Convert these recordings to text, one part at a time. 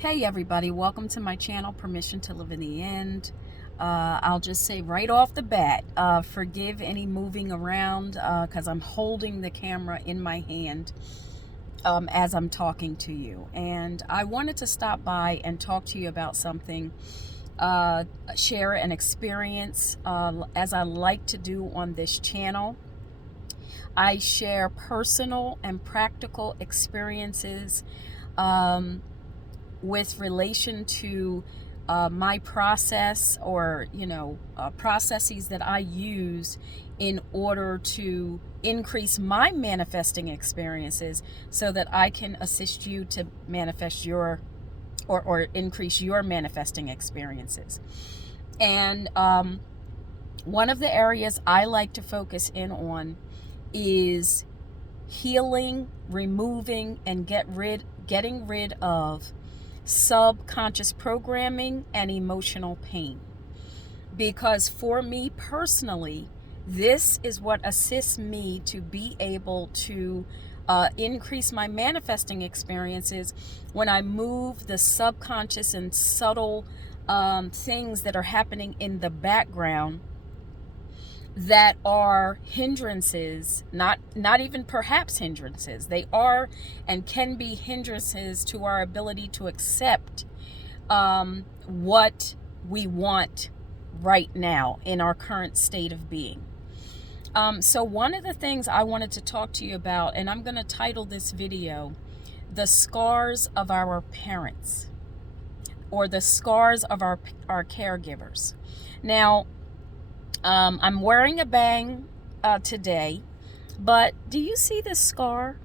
Hey everybody, welcome to my channel, Permission to Live in the End. I'll just say right off the bat, forgive any moving around because I'm holding the camera in my hand as I'm talking to you. And I wanted to stop by and talk to you about something, share an experience as I like to do on this channel. I share personal and practical experiences with relation to my process or processes that I use in order to increase my manifesting experiences so that I can assist you to manifest your or increase your manifesting experiences. And one of the areas I like to focus in on is healing, removing, and getting rid of subconscious programming and emotional pain. Because for me personally, this is what assists me to be able to increase my manifesting experiences when I move the subconscious and subtle things that are happening in the background that are hindrances, not even perhaps hindrances. They are and can be hindrances to our ability to accept what we want right now in our current state of being. So one of the things I wanted to talk to you about, and I'm going to title this video, The Scars of Our Parents, or the scars of our caregivers. Now, I'm wearing a bang today, but do you see this scar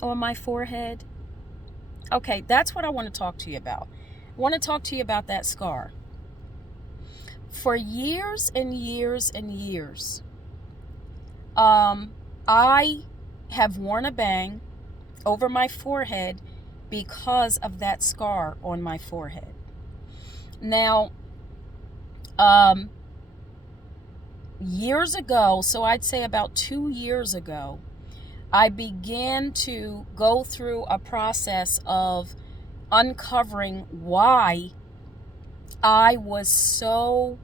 on my forehead? Okay, that's what I want to talk to you about. I want to talk to you about that scar. For years and years and years, I have worn a bang over my forehead because of that scar on my forehead. Now, years ago, so I'd say about 2 years ago, I began to go through a process of uncovering why I was so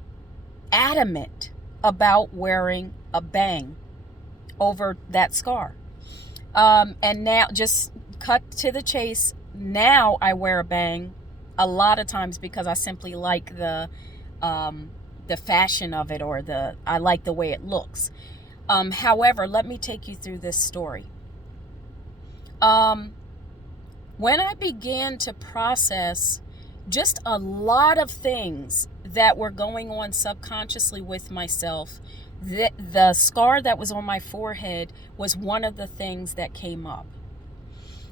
adamant about wearing a bang over that scar. And now, just cut to the chase, now I wear a bang a lot of times because I simply like the fashion of it, or I like the way it looks. However, let me take you through this story. When I began to process just a lot of things that were going on subconsciously with myself, the scar that was on my forehead was one of the things that came up.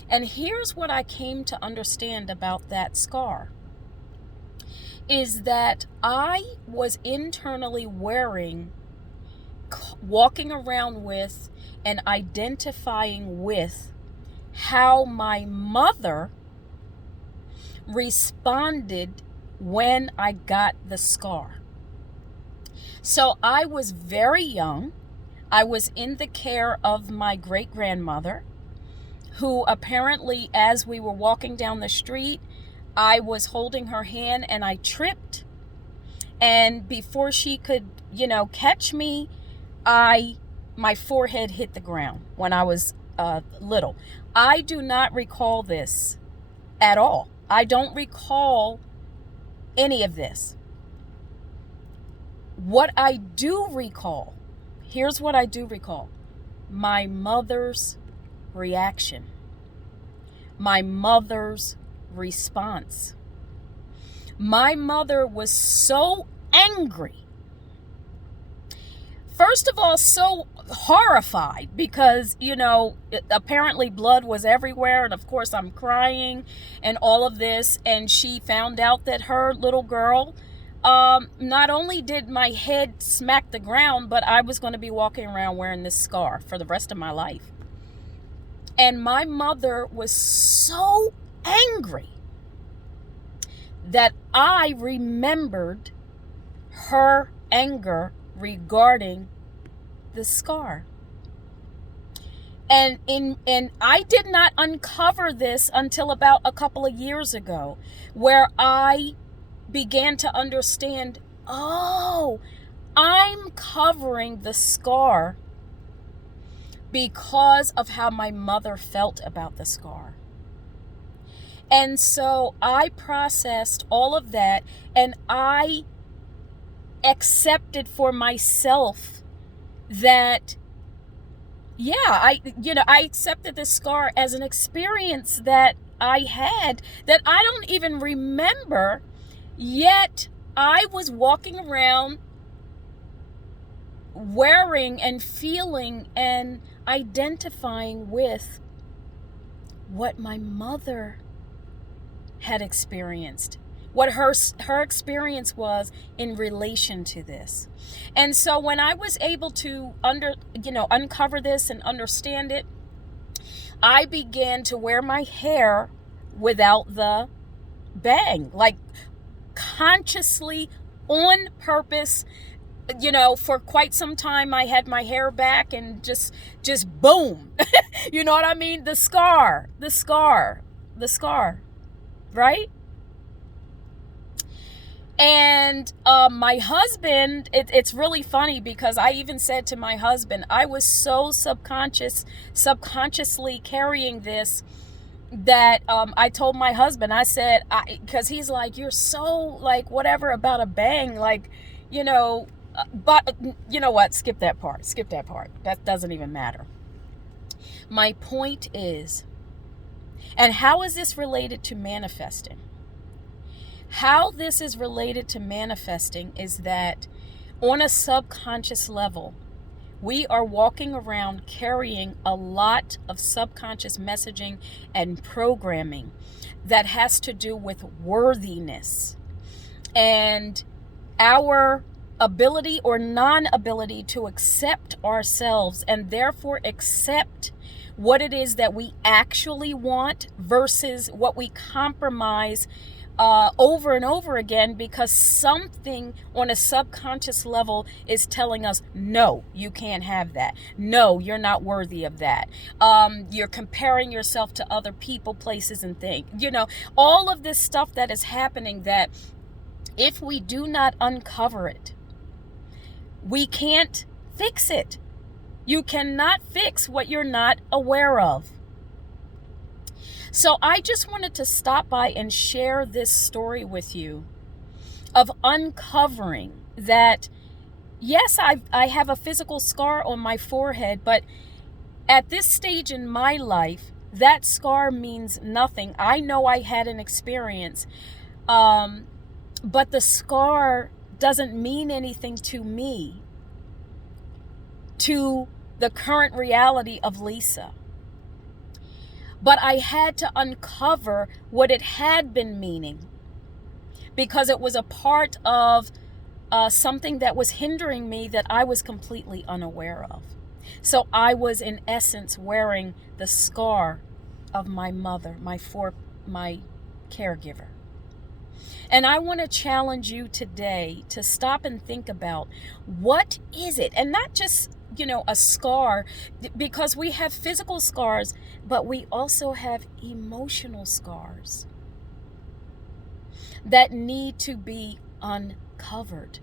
And here's what I came to understand about that scar, is that I was internally walking around with and identifying with how my mother responded when I got the scar. So I was very young. I was in the care of my great-grandmother, who apparently, as we were walking down the street, I was holding her hand and I tripped. And before she could, catch me, my forehead hit the ground when I was little. I do not recall this at all. I don't recall any of this. What I do recall, here's what I do recall: my mother's reaction, my mother's response. My mother was so angry. First of all, so horrified because, apparently blood was everywhere. And of course, I'm crying and all of this. And she found out that her little girl, not only did my head smack the ground, but I was going to be walking around wearing this scar for the rest of my life. And my mother was so angry that I remembered her anger regarding the scar. And I did not uncover this until about a couple of years ago, where I began to understand, oh, I'm covering the scar because of how my mother felt about the scar. And so I processed all of that, and I accepted for myself that, yeah, I accepted this scar as an experience that I had that I don't even remember, yet I was walking around wearing and feeling and identifying with what my mother had experienced, what her experience was in relation to this. And so when I was able to uncover this and understand it, I began to wear my hair without the bang, like consciously, on purpose. For quite some time I had my hair back and just boom. You know what I mean? The scar, right? And my husband, it's really funny because I even said to my husband, I was so subconsciously carrying this, that I told my husband, I said, because he's like, you're so like whatever about a bang, like, but you know what? Skip that part. That doesn't even matter. My point is, and how is this related to manifesting? How this is related to manifesting is that on a subconscious level, we are walking around carrying a lot of subconscious messaging and programming that has to do with worthiness and our ability or non-ability to accept ourselves, and therefore accept what it is that we actually want versus what we compromise over and over again, because something on a subconscious level is telling us, no, you can't have that. No, you're not worthy of that. You're comparing yourself to other people, places, and things. All of this stuff that is happening, that if we do not uncover it, we can't fix it. You cannot fix what you're not aware of. So I just wanted to stop by and share this story with you of uncovering that, yes, I have a physical scar on my forehead, but at this stage in my life, that scar means nothing. I know I had an experience, but the scar doesn't mean anything to me, to the current reality of Lisa. But I had to uncover what it had been meaning, because it was a part of something that was hindering me that I was completely unaware of. So I was, in essence, wearing the scar of my mother, my caregiver. And I want to challenge you today to stop and think about, what is it? And not just, a scar, because we have physical scars, but we also have emotional scars that need to be uncovered.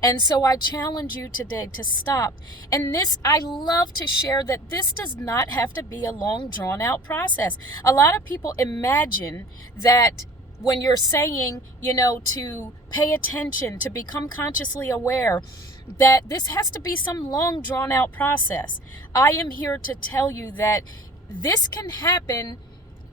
And so I challenge you today to stop. And this, I love to share that this does not have to be a long, drawn out process. A lot of people imagine that when you're saying, to pay attention, to become consciously aware, that this has to be some long, drawn out process. I am here to tell you that this can happen.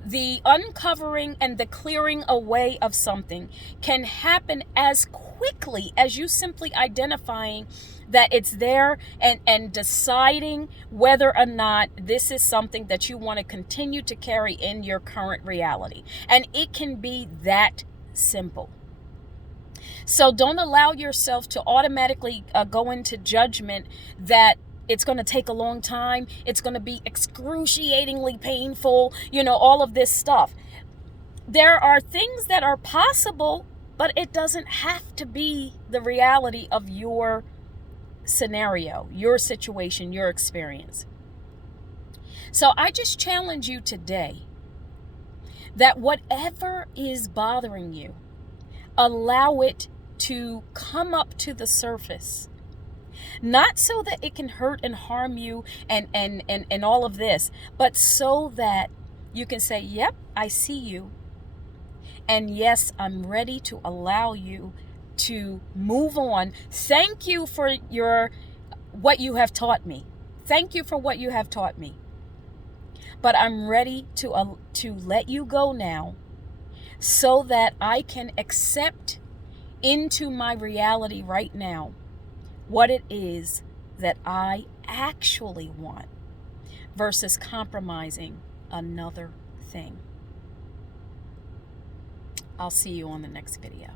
The uncovering and the clearing away of something can happen as quickly as you simply identifying that it's there and deciding whether or not this is something that you want to continue to carry in your current reality. And it can be that simple. So don't allow yourself to automatically go into judgment that it's going to take a long time, it's going to be excruciatingly painful, all of this stuff. There are things that are possible, but it doesn't have to be the reality of your scenario, your situation, your experience. So I just challenge you today that whatever is bothering you, allow it to come up to the surface. Not so that it can hurt and harm you and all of this, but so that you can say, yep, I see you. And yes, I'm ready to allow you to move on. Thank you for what you have taught me. Thank you for what you have taught me. But I'm ready to let you go now so that I can accept into my reality right now what it is that I actually want versus compromising another thing. I'll see you on the next video.